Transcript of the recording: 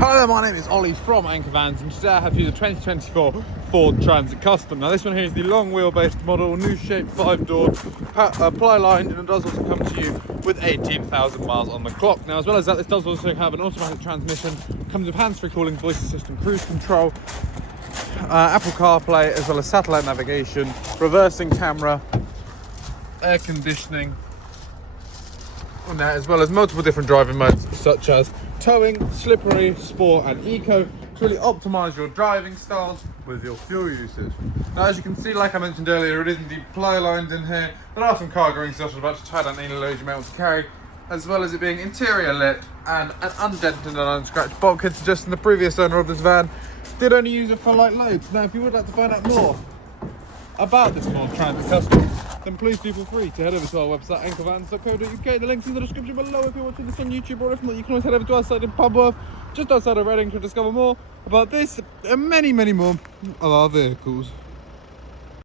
Hello there, my name is Ollie from Anchor Vans, and today I have here the 2024 Ford Transit Custom. Now this one here is the long wheelbase model, new shape, 5-door, ply line, and it does also come to you with 18,000 miles on the clock. Now as well as that, this does also have an automatic transmission, comes with hands-free calling, voice assistant, cruise control, Apple CarPlay, as well as satellite navigation, reversing camera, air conditioning, and that, as well as multiple different driving modes such as towing, slippery, sport and eco to really optimise your driving styles with your fuel usage. Now as you can see, like I mentioned earlier, it is indeed ply lined in here. There are some cargo instructions about to tie down any load you may want to carry, as well as it being interior lit and an undented and unscratched bulkhead, suggesting the previous owner of this van did only use it for light loads. Now if you would like to find out more about this Ford Transit Custom, then please do feel free to head over to our website anchorvans.co.uk. The link's in the description below if you're watching this on YouTube, or if not, you can always head over to our site in Pubworth, just outside of Reading, to discover more about this and many more of our vehicles.